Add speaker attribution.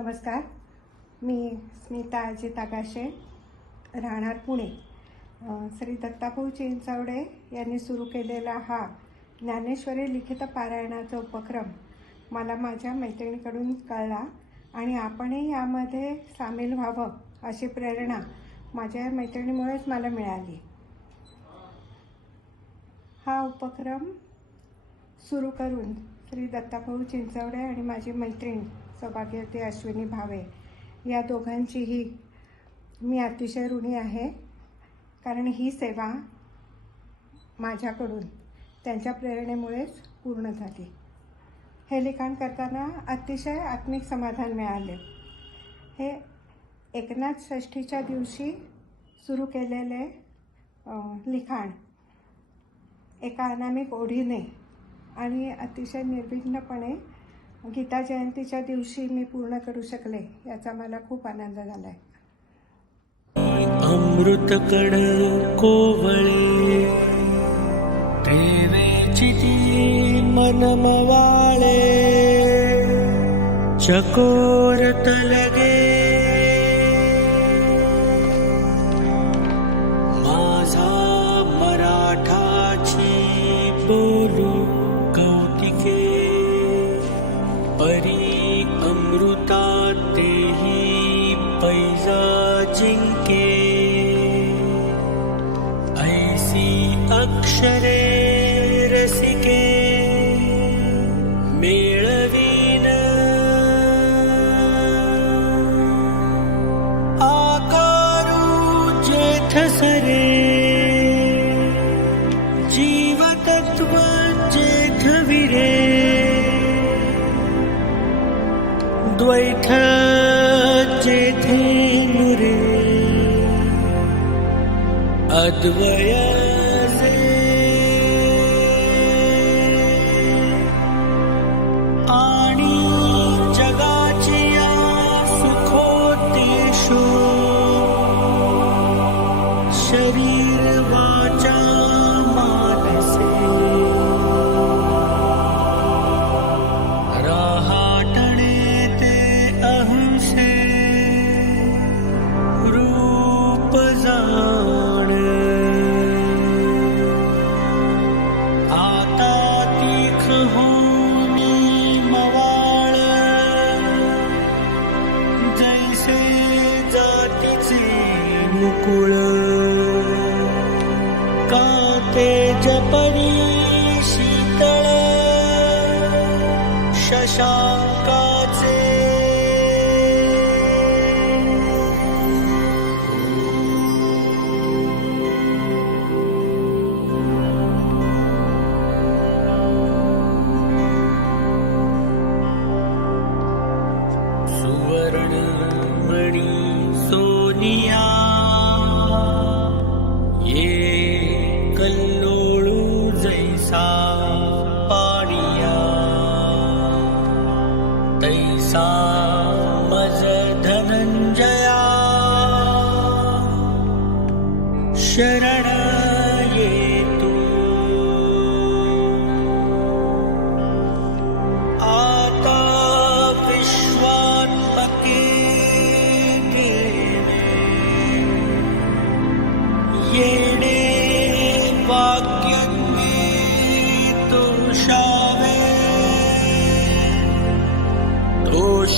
Speaker 1: नमस्कार. मी स्मिता अजित आगाशे राहणार पुणे. श्री दत्ताभाऊ चिंचावडे यांनी सुरू केलेला हा ज्ञानेश्वरी लिखित पारायणाचा उपक्रम मला माझ्या मैत्रिणीकडून कळला आणि आपणही यामध्ये सामील व्हावं अशी प्रेरणा माझ्या मैत्रिणीमुळेच मला मिळाली. हा उपक्रम सुरू करून श्री दत्ताभाऊ चिंचवडे आणि माझी मैत्रिणी सौभाग्यवती अश्विनी भावे. या दोघांचीही मी अतिशय ऋणी आहे. कारण ही सेवा माझ्याकडून त्यांच्या प्रेरणेमुळेच पूर्ण झाली. हे लिखाण करताना अतिशय आत्मिक समाधान मिळाले. हे एकनाथ षष्ठीच्या दिवशी सुरू केलेले लिखाण एका अनामिक ओढीने आणि अतिशय निर्विघ्नपणे गीता जयंतीच्या दिवशी मी पूर्ण करू शकले याचा मला खूप आनंद झाला आहे
Speaker 2: अमृतकण कोवळे प्रेमेची ती मनमवाळे चकोरत रसि अक्षरे रसिके मेळीन आकारोजेथ सरे जीवतत्व जेथ विरे द्वैथा अद्वय कुळ. का ते शीतळ पाणिया तैसा मज धनंजया शरण